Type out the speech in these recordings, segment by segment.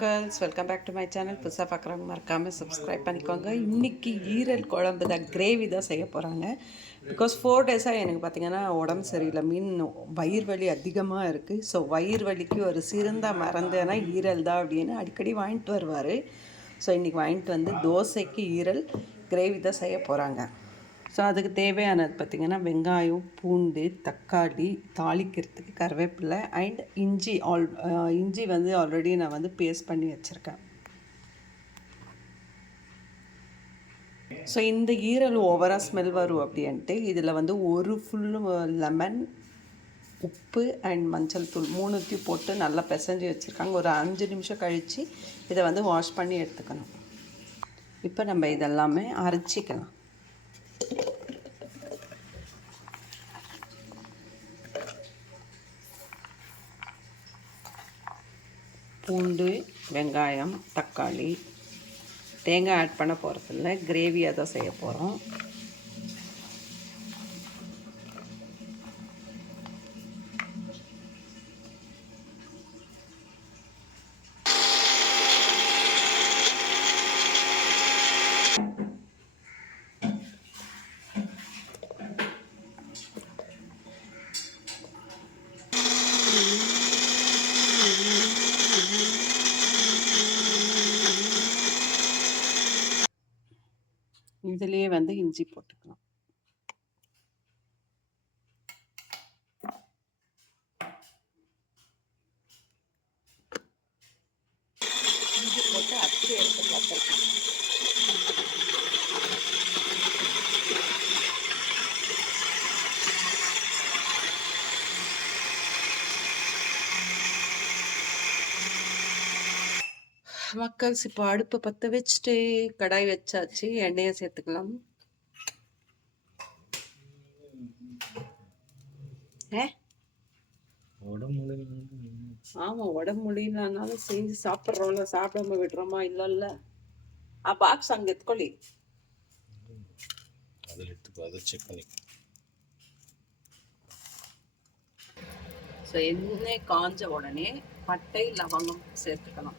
மக்கள்ஸ் welcome back to my channel. புதுசாக பார்க்குறவங்க மறக்காமல் சப்ஸ்கிரைப் பண்ணிக்கோங்க. இன்றைக்கி ஈரல் குழம்பு தான், கிரேவி தான் செய்ய போகிறாங்க. பிகாஸ் 4 டேஸாக எனக்கு பார்த்திங்கன்னா உடம்பு சரியில்லை, வயிறு வலி அதிகமாக இருக்குது. ஸோ வயிறு வலிக்கு ஒரு சிறந்த மறந்தேன்னா ஈரல் தான் அப்படின்னு அடிக்கடி வாங்கிட்டு வருவார். ஸோ இன்றைக்கி வாங்கிட்டு வந்து தோசைக்கு ஈரல் கிரேவி தான் செய்ய போகிறாங்க. ஸோ அதுக்கு தேவையானது பார்த்திங்கன்னா வெங்காயம், பூண்டு, தக்காளி, தாளிக்கிறதுக்கு கருவேப்பிலை அண்ட் இஞ்சி வந்து ஆல்ரெடி நான் வந்து பேஸ்ட் பண்ணி வச்சுருக்கேன். ஸோ இந்த ஈரல் ஓவராக ஸ்மெல் வரும் அப்படின்ட்டு இதில் வந்து ஒரு ஃபுல்லு லெமன், உப்பு அண்ட் மஞ்சள் தூள் 3 போட்டு நல்லா பிசைஞ்சு வச்சுருக்காங்க. ஒரு 5 நிமிஷம் கழித்து இதை வந்து வாஷ் பண்ணி எடுத்துக்கணும். இப்போ நம்ம இதெல்லாமே அரைச்சிக்கலாம். பூண்டு, வெங்காயம், தக்காளி, தேங்காய் ஆட் பண்ண போகிறதில்ல, கிரேவியாக தான் செய்ய போகிறோம். இதிலேயே வந்து இஞ்சி போட்டுக்கலாம். இஞ்சி போட்டு அரைச்சி எடுத்துக்கலாம். மக்கள்ஸ் இப்போ அடுப்பை பற்ற வச்சுட்டு கடாய் வச்சாச்சு. எண்ணெயை சேர்த்துக்கலாம். ஆமாம், உடம்பு முடியலனாலும் செஞ்சு சாப்பிட்றோம்ல, சாப்பிடாம விடுறோமா? இல்லைல்ல. பாக்ஸ் அங்கே எத்துக்கொள்ளி ஸோ எண்ணெய் காஞ்ச உடனே பட்டை, லவங்கம் சேர்த்துக்கலாம்.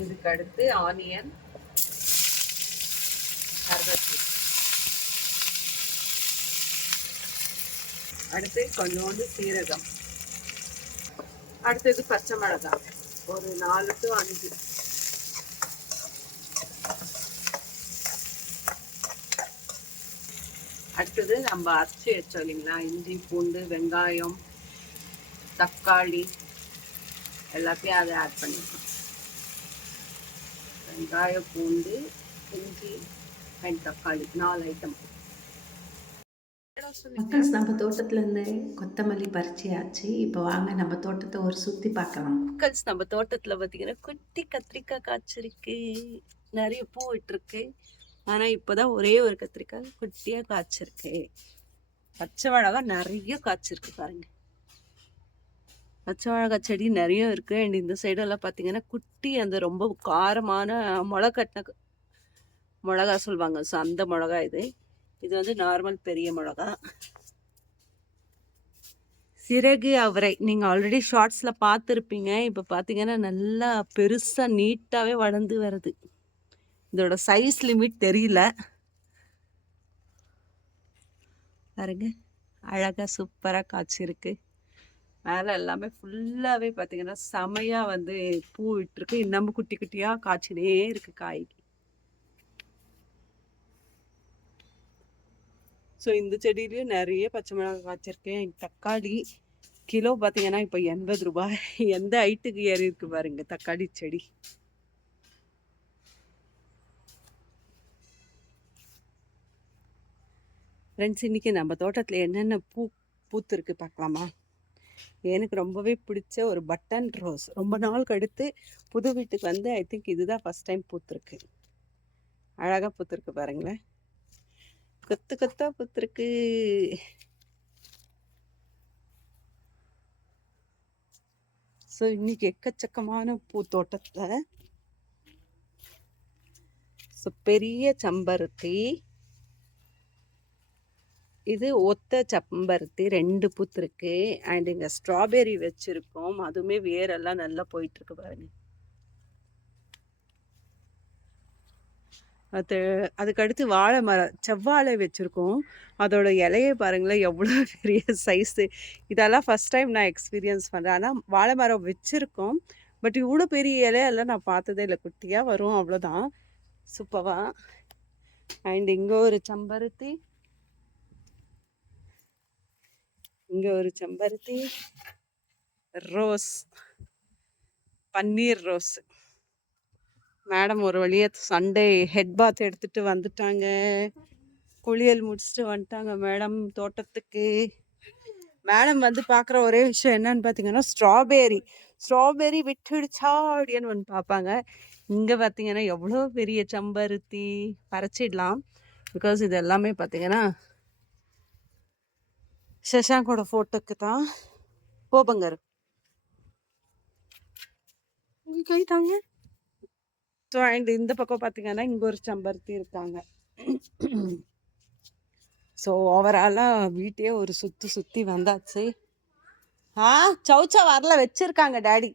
இதுக்கு அடுத்து ஆனியன், கருவேப்பிலை, அடுத்து கொஞ்சோண்டு சீரகம், அடுத்தது பச்சை மிளகாய் ஒரு 4 to 5. அடுத்தது நம்ம அரைச்சி வச்சோம் இல்லைங்களா, இஞ்சி, பூண்டு, வெங்காயம், தக்காளி எல்லாத்தையும் அதை ஆட் பண்ணிக்கலாம். வெங்காயம், பூண்டு, இஞ்சி அண்ட் தக்காளி 4 ஐட்டம். மக்கள்ஸ் நம்ம தோட்டத்துலேருந்து கொத்தமல்லி பறிச்சியாச்சு. இப்போ வாங்க நம்ம தோட்டத்தை ஒரு சுற்றி பார்க்கலாம். மக்கள்ஸ் நம்ம தோட்டத்தில் பார்த்தீங்கன்னா குட்டி கத்திரிக்காய் காய்ச்சிருக்கு, நிறைய பூ விட்டுருக்கு. ஆனால் இப்போதான் ஒரே ஒரு கத்திரிக்காய் குட்டியாக காய்ச்சிருக்கு. பச்சை மிளகாய் நிறைய காய்ச்சிருக்கு பாருங்க. பச்சை மிளகாய் செடி நிறைய இருக்குது. அண்ட் இந்த சைடெல்லாம் பார்த்தீங்கன்னா குட்டி அந்த ரொம்ப காரமான கட்டின மிளகா சொல்லுவாங்க. ஸோ அந்த மிளகா இது வந்து நார்மல் பெரிய மிளகா. சிறகு அவரை நீங்கள் ஆல்ரெடி ஷார்ட்ஸில் பார்த்துருப்பீங்க. இப்போ பார்த்தீங்கன்னா நல்லா பெருசாக நீட்டாகவே வளர்ந்து வருது. இதோட சைஸ் லிமிட் தெரியல பாருங்க, அழகாக சூப்பராக காய்ச்சிருக்கு. மேலே எல்லாமே ஃபுல்லாகவே பார்த்தீங்கன்னா செமையாக வந்து பூ விட்டுருக்கு. இன்னமும் குட்டி குட்டியாக காய்ச்சினே இருக்கு காய்க்கு. ஸோ இந்த செடியிலையும் நிறைய பச்சை மிளகாய் காய்ச்சிருக்கேன். தக்காளி கிலோ பார்த்தீங்கன்னா இப்போ 80 ரூபாய். எந்த ஹைட்டுக்கு ஏறி இருக்கு பாருங்க தக்காளி செடி. ஃப்ரெண்ட்ஸ், இன்றைக்கி நம்ம தோட்டத்தில் என்னென்ன பூத்துருக்கு பார்க்கலாமா? எனக்கு ரொம்பவே பிடிச்ச ஒரு பட்டன் ரோஸ், ரொம்ப நாள் கடுத்து புது வீட்டுக்கு வந்து ஐ திங்க் இதுதான் ஃபஸ்ட் டைம் பூத்துருக்கு. அழகாக பூத்துருக்கு பாருங்களேன், கொத்து கொத்தா பூத்துருக்கு. ஸோ இன்னைக்கு எக்கச்சக்கமான பூத்தோட்டத்தில் ஸோ பெரிய செம்பருத்தி, இது ஒத்த செம்பருத்தி 2 பூத்துருக்கு. அண்ட் இங்கே ஸ்ட்ராபெரி வச்சுருக்கோம், அதுவுமே வேரெல்லாம் நல்லா போயிட்டுருக்கு பாருங்க. அது அதுக்கடுத்து வாழை மரம் செவ்வாழை வச்சுருக்கோம். அதோட இலைய பாருங்களேன் எவ்வளோ பெரிய சைஸு. இதெல்லாம் ஃபஸ்ட் டைம் நான் எக்ஸ்பீரியன்ஸ் பண்ணுறேன். ஆனால் வாழை மரம் வச்சுருக்கோம். பட் இவ்வளோ பெரிய இலையெல்லாம் நான் பார்த்ததே இல்லை. குட்டியாக வரும் அவ்வளோதான். சூப்பரா. அண்ட் இங்கே ஒரு செம்பருத்தி, இங்கே ஒரு செம்பருத்தி, ரோஸ், பன்னீர் ரோஸ். மேடம் ஒரு வழியாக சண்டே ஹெட் பாத் எடுத்துகிட்டு வந்துட்டாங்க. குளியல் முடிச்சுட்டு வந்துட்டாங்க மேடம் தோட்டத்துக்கு. மேடம் வந்து பார்க்குற ஒரே விஷயம் என்னன்னு பார்த்தீங்கன்னா ஸ்ட்ராபெரி விட்டுடுச்சா அப்படின்னு ஒன்று பார்ப்பாங்க. இங்கே பார்த்தீங்கன்னா எவ்வளோ பெரிய செம்பருத்தி பறிச்சிடலாம். பிகாஸ் இது எல்லாமே பார்த்தீங்கன்னா சஷாங்கோட ஃபோட்டோக்கு தான். போபங்கர் கைட்டாங்க. ஸோ அண்ட் இந்த பக்கம் பார்த்தீங்கன்னா இங்கே ஒரு செம்பருத்தி இருக்காங்க. ஸோ ஓவராலாக வீட்டையே ஒரு சுற்றி வந்தாச்சு. சௌச்சா வரல, வச்சுருக்காங்க டேடி.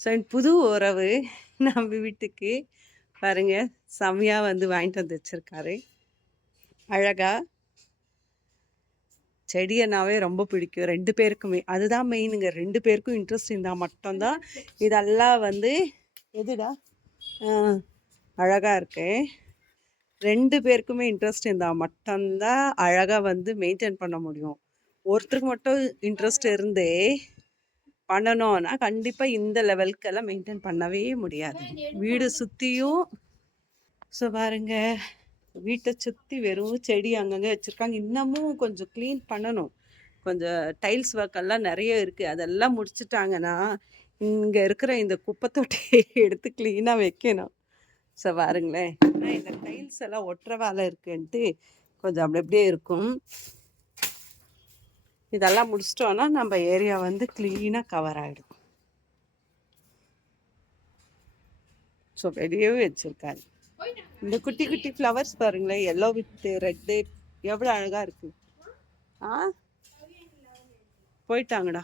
ஸோ என் புது உறவு நம்ம வீட்டுக்கு பாருங்க செம்மையாக வந்து வாங்கிட்டு வந்து வச்சுருக்காரு. அழகா செடியனாவே ரொம்ப பிடிக்கும் 2 பேருக்குமே. அதுதான் மெயினுங்க. 2 பேருக்கும் இன்ட்ரெஸ்ட் இருந்தால் மட்டும்தான் இதெல்லாம் வந்து எதுடா அழகாக இருக்கு. 2 பேருக்குமே இன்ட்ரெஸ்ட் இருந்தால் மட்டும்தான் அழகாக வந்து மெயின்டைன் பண்ண முடியும். ஒருத்தருக்கு மட்டும் இன்ட்ரெஸ்ட் இருந்தே பண்ணணும்னா கண்டிப்பாக இந்த லெவலுக்கெல்லாம் மெயின்டைன் பண்ணவே முடியாது. வீடு சுற்றியும் ஸோ பாருங்க வீட்டை சுற்றி வெறும் செடி அங்கங்கே வச்சுருக்காங்க. இன்னமும் கொஞ்சம் க்ளீன் பண்ணணும். கொஞ்சம் டைல்ஸ் ஒர்க்கெல்லாம் நிறைய இருக்குது. அதெல்லாம் முடிச்சுட்டாங்கன்னா இங்கே இருக்கிற இந்த குப்பை தொட்டியை எடுத்து க்ளீனாக வைக்கணும். ஸோ பாருங்களேன் இந்த டைல்ஸ் எல்லாம் ஒட்டுற வேலை இருக்குன்ட்டு கொஞ்சம் அப்படி அப்படியே இருக்கும். இதெல்லாம் முடிச்சிட்டோன்னா நம்ம ஏரியா வந்து க்ளீனாக கவர் ஆகிடும். ஸோ வெளியவே வச்சுருக்காரு. இந்த குட்டி குட்டி ஃப்ளவர்ஸ் பாருங்களேன், எல்லோ வித் ரெட்டு எவ்வளோ அழகாக இருக்கு. போயிட்டாங்கடா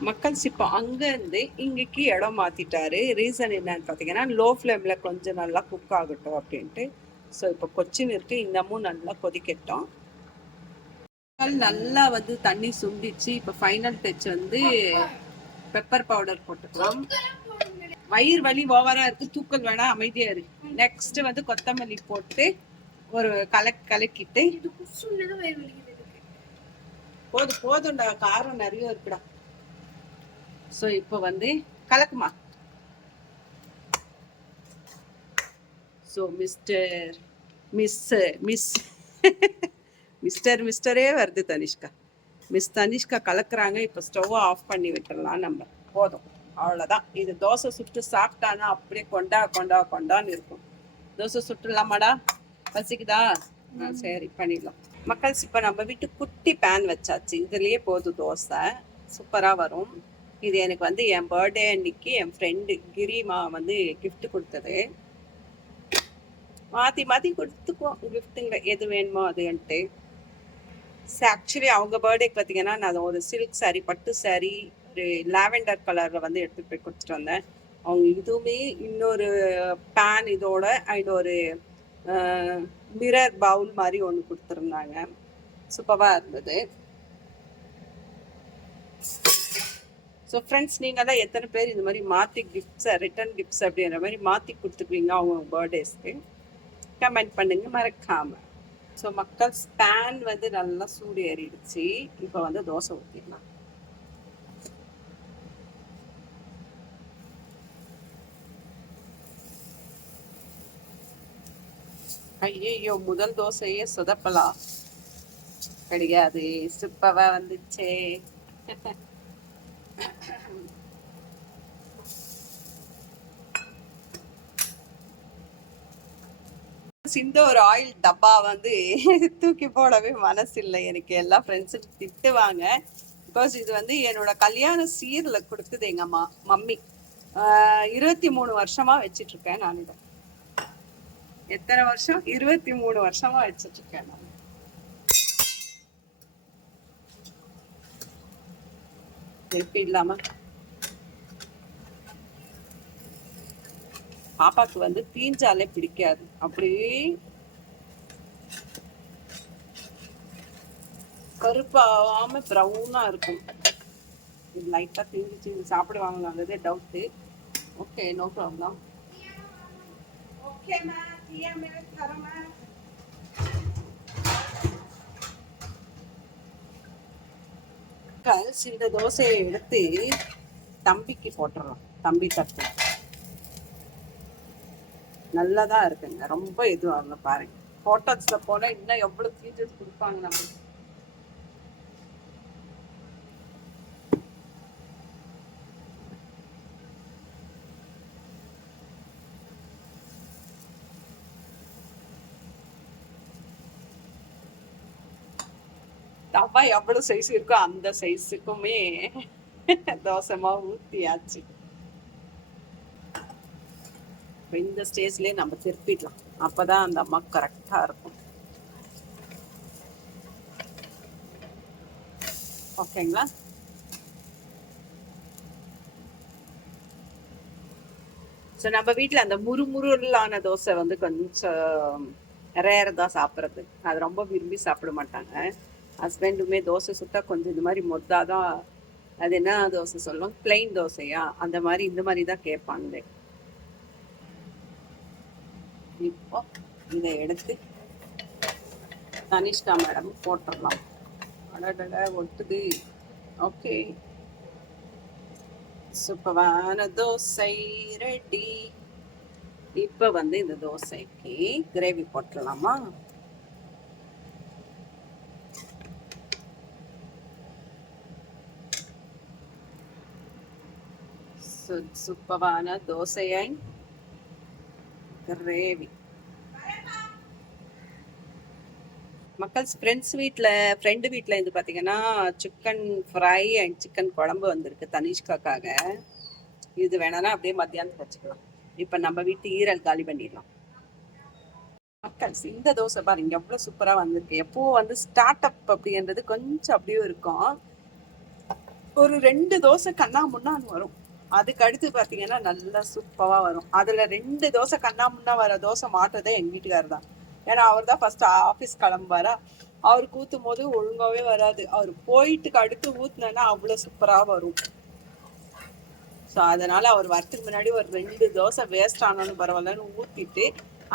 மக்கள்ஸ். இப்போ அங்கேருந்து இங்கேக்கு இடம் மாற்றிட்டாரு. ரீசன் என்னன்னு பார்த்தீங்கன்னா லோ ஃப்ளேமில் கொஞ்சம் நல்லா குக் ஆகட்டும் அப்படின்ட்டு. ஸோ இப்போ கொச்சின் இருக்குது, இன்னமும் நல்லா கொதிக்கட்டும். நல்லா வந்து தண்ணி சுண்டிச்சு. இப்போ ஃபைனல் டச் வந்து பெப்பர் பவுடர் போட்டுக்கலாம். வயிறு வலி ஓவரா இருக்கு, தூக்கல் வேணா, அமைதியா இருக்கு. நெக்ஸ்ட் வந்து கொத்தமல்லி போட்டு ஒரு கலக்கிட்டு போதும்டா, காரம் நிறைய இருக்குடா. ஸோ இப்போ வந்து கலக்குமா. ஸோ மிஸ்டரே வருது தனிஷ்கா. மிஸ் தனிஷ்கா கலக்குறாங்க. இப்போ ஸ்டவ்வை ஆஃப் பண்ணி விட்டுறலாம் நம்ம. போதும், அவ்வளோதான். இது தோசை சுட்டு சாப்பிட்டானா அப்படியே கொண்டான்னு இருக்கும். தோசை சுட்டுலாமாடா, பசிக்குதா? சரி பண்ணிடலாம் மக்கள்ஸ். இப்போ நம்ம வீட்டு குட்டி பேன் வச்சாச்சு. இதுலேயே போதும் தோசை, சூப்பராக வரும். இது எனக்கு வந்து என் பர்த்டே அன்னைக்கு என் ஃப்ரெண்டு கிரிமா வந்து கிஃப்ட் கொடுத்தது. மாற்றி கொடுத்துக்குவோம் கிஃப்ட்டுங்களை, எது வேணுமோ அதுன்ட்டு. ஆக்சுவலி அவங்க பர்த்டேக்கு பார்த்தீங்கன்னா நான் ஒரு சில்க் சாரீ, பட்டு சாரீ, ஒரு லாவெண்டர் கலரில் வந்து எடுத்துகிட்டு போய் கொடுத்துட்டு வந்தேன். அவங்க இதுவுமே இன்னொரு பேன் இதோட அண்ட் ஒரு மிரர் பவுல் மாதிரி ஒன்று கொடுத்துருந்தாங்க. சூப்பராக இருந்தது. ஸோ ஃப்ரெண்ட்ஸ், நீங்கள்லாம் எத்தனை பேர் இந்த மாதிரி மாற்றி கிஃப்ட்ஸை, ரிட்டன் கிஃப்ட்ஸ் அப்படின்ற மாதிரி மாற்றி கொடுத்துக்குவீங்க அவங்க பர்த்டேஸ்க்கு? கமெண்ட் பண்ணுங்கள் மறக்காமல். ஸோ மக்கள் பேன் வந்து நல்லா சூடு ஏறிடுச்சு. இப்போ வந்து தோசை ஊற்றிடலாம். ஐயோ, முதல் தோசையே சொதப்பலாம் கிடையாது, சூப்பரா வந்துச்சே. இந்த ஒரு ஆயில் டப்பா வந்து தூக்கி போடவே மனசு இல்லை எனக்கு. எல்லா ஃப்ரெண்ட்ஸும் திட்டுவாங்க. பிகாஸ் இது வந்து என்னோட கல்யாண சீரில் கொடுத்தது எங்கள் மம்மி. 23 வருஷமா வச்சிட்டு இருக்கேன் நான் இதை. எத்தனை வருஷம்? 23 வருஷமா வச்சிட்டு இருக்கேன் நான். திருப்பி இல்லாம பாப்பாக்கு வந்து தீஞ்சாலே பிடிக்காது. அப்படியே கருப்பாகாம ப்ரௌனா இருக்கும். இது லைட்டா தீஞ்சிச்சு சாப்பிடுவாங்களாங்கிறதே டவுட்டு. Okay, no problem. ஓகேம்மா, டீயா மில்க் தரமா? இந்த தோசையை எடுத்து தம்பிக்கு போட்டுறோம். தம்பி தட்டு நல்லதா இருக்குங்க, ரொம்ப இதுவாங்க பாருங்க. ஹோட்டல்ஸ்ல போனா இன்னும் எவ்வளவு ஃபீச்சர்ஸ் கொடுப்பாங்க நம்மளுக்கு. தவா எவ்வளவு சைஸ் இருக்கோ அந்த சைஸுக்குமே தோசை மாவு ஊத்தியாச்சு. இந்த ஸ்டேஜ்லயே நம்ம திருப்பிடலாம், அப்பதான் அந்த அம்மா கரெக்டா இருக்கும். ஓகேங்களா? ஸோ நம்ம வீட்டில் அந்த முறுமுறுலான தோசை வந்து கொஞ்சம் ரேர் தான் சாப்பிட்றது. அது ரொம்ப விரும்பி சாப்பிட மாட்டாங்க. ஹஸ்பண்டுமே தோசை சுட்டா கொஞ்சம் இந்த மாதிரி மொத்தாதான், அது என்ன தோசை சொல்லுவோம், பிளெயின் தோசையா, அந்த மாதிரி இந்த மாதிரி தான் கேட்பாங்களே. இப்போ இதை எடுத்து தனிஷ்கா மேடம் போட்டுடலாம். அடடட ஒட்டுது. ஓகே, சூப்பரான தோசை ரெடி. இப்போ வந்து இந்த தோசைக்கு கிரேவி போட்டுடலாமா? சூப்பரான தோசையை கிரேவி. மக்கள்ஸ் ஃப்ரெண்டு வீட்டில் இது பார்த்தீங்கன்னா சிக்கன் ஃப்ரை அண்ட் சிக்கன் குழம்பு வந்திருக்கு தனிஷ்காக்காக. இது வேணான்னா அப்படியே மத்தியானத்துக்கு வச்சுக்கலாம். இப்போ நம்ம வீட்டு ஈரல் காலி பண்ணிடலாம். மக்கள்ஸ் இந்த தோசை பாருங்க எவ்வளோ சூப்பராக வந்திருக்கு. எப்போவும் வந்து ஸ்டார்ட் அப் அப்படின்றது கொஞ்சம் அப்படியே இருக்கும். ஒரு 2 தோசை கண்ணா முன்னான்னு வரும். அதுக்கு அடுத்து பார்த்தீங்கன்னா நல்லா சூப்பராக வரும். அதில் 2 தோசை கண்ணா முன்னா வர தோசை மாட்டுறதே எங்கள் வீட்டுக்காரர் தான். ஏன்னா அவர் தான் ஃபர்ஸ்ட் ஆஃபீஸ் கிளம்புவாரா. அவருக்கு ஊற்றும் போது ஒழுங்காகவே வராது. அவர் போயிட்டுக்கு அடுத்து ஊற்றுனா அவ்வளோ சூப்பராக வரும். ஸோ அதனால அவர் வரத்துக்கு முன்னாடி ஒரு 2 தோசை வேஸ்ட் ஆனாலும் பரவாயில்லன்னு ஊற்றிட்டு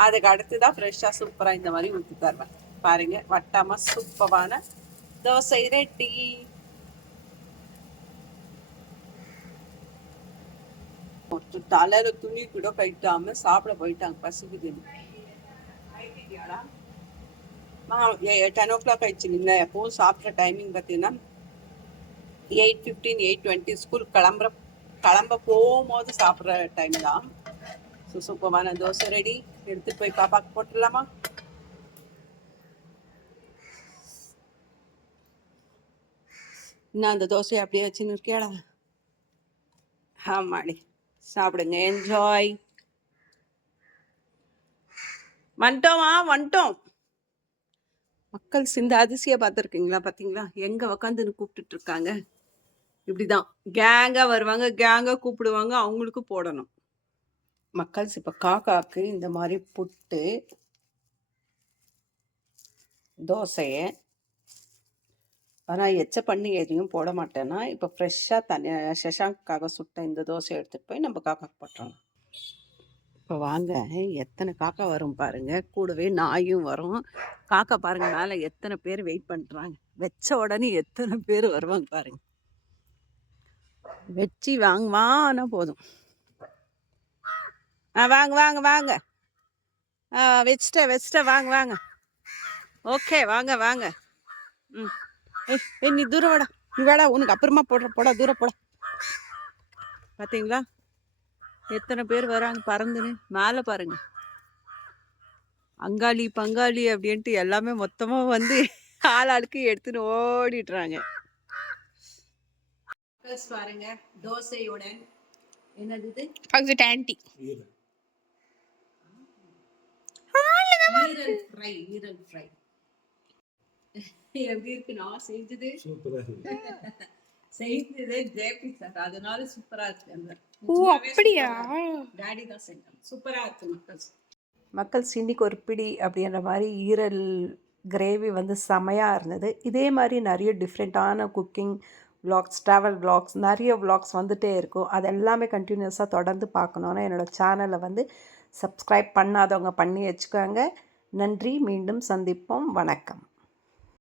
அதுக்கு அடுத்து தான் ஃப்ரெஷ்ஷாக சூப்பராக இந்த மாதிரி ஊற்றி தருவேன். பாருங்க, வட்டாம சூப்பரான தோசை ரெடி. தலையில துணி கூட கட்டாம சாப்பிட போயிட்டாங்க. பசிக்குது. 10 o'clock ஆயிடுச்சு. இல்லை, எப்பவும் சாப்பிட்ற டைமிங் பார்த்தீங்கன்னா 8:15 8:20 ஸ்கூல் கிளம்ப போகும்போது சாப்பிட்ற டைம் தான். ஸோ சூப்பரான தோசை ரெடி. எடுத்து போய் பாப்பாக்கு போட்டுடலாமா? நான் அந்த தோசையை அப்படியே வச்சுன்னு இருக்கேடா. ஆமாடி, சாப்பிடுங்க, என்ஜாய். வந்துட்டோம். மக்கள் இந்த அதிசயம் பார்த்துருக்கீங்களா? பார்த்தீங்களா எங்கே உக்காந்துன்னு கூப்பிட்டுட்டு இருக்காங்க. இப்படிதான் கேங்காக வருவாங்க, கேங்காக கூப்பிடுவாங்க, அவங்களுக்கு போடணும். மக்கள்ஸ் இப்போ காக்காக்கு இந்த மாதிரி புட்டு தோசையை, ஆனால் எச்ச பண்ணி எதையும் போட மாட்டேன்னா இப்போ ஃப்ரெஷ்ஷாக சஷாங்க்காக சுட்ட இந்த தோசையை எடுத்துகிட்டு போய் நம்ம காக்காக்கு போட்டுறோம். இப்போ வாங்க, எத்தனை காக்கா வரும் பாருங்க. கூடவே நாயும் வரும். காக்கா பாருங்க மேலே எத்தனை பேர் வெயிட் பண்ணுறாங்க. வச்ச உடனே எத்தனை பேர் வருவாங்க பாருங்க. வச்சு வாங்குவானா போதும். வாங்க. வச்சிட்டேன் வாங்க. ஓகே, வாங்க. நீ தூரம் வாடா. நீ வேடா, உனக்கு அப்புறமா போடா தூரம் போட. பார்த்தீங்களா எத்தனை பேர் வராங்க பறந்துன்னு. மேலே பாருங்க, அங்காளி பங்காளி அப்படின்ட்டு எல்லாமே மொத்தமாக வந்து ஆளுக்கு எடுத்துன்னு ஓடிடுறாங்க. பாருங்க, தோசையுடன் என்னது ஆண்டி ஈரல் ஃப்ரை எப்படி இருக்கு நான் செஞ்சது? செய்ததே ஜேபி சார், அதனால சூப்பரா இருக்கு. அந்த ஓ அப்படியா? டாடி தான் செஞ்சாங்க, சூப்பரா இருக்கு மக்கள்ஸ். இன்னைக்கு ஒரு பிடி அப்படின்ற மாதிரி ஈரல் கிரேவி வந்து செமையாக இருந்தது. இதே மாதிரி நிறைய டிஃப்ரெண்ட்டான குக்கிங் vlogs, ட்ராவல் vlogs, நிறைய vlogs வந்துகிட்டே இருக்கும். அது எல்லாமே கண்டினியூஸாக தொடர்ந்து பார்க்கணுன்னா என்னோடய சேனலை வந்து சப்ஸ்கிரைப் பண்ணாதவங்க பண்ணி வச்சுக்கோங்க. நன்றி, மீண்டும் சந்திப்போம். வணக்கம்.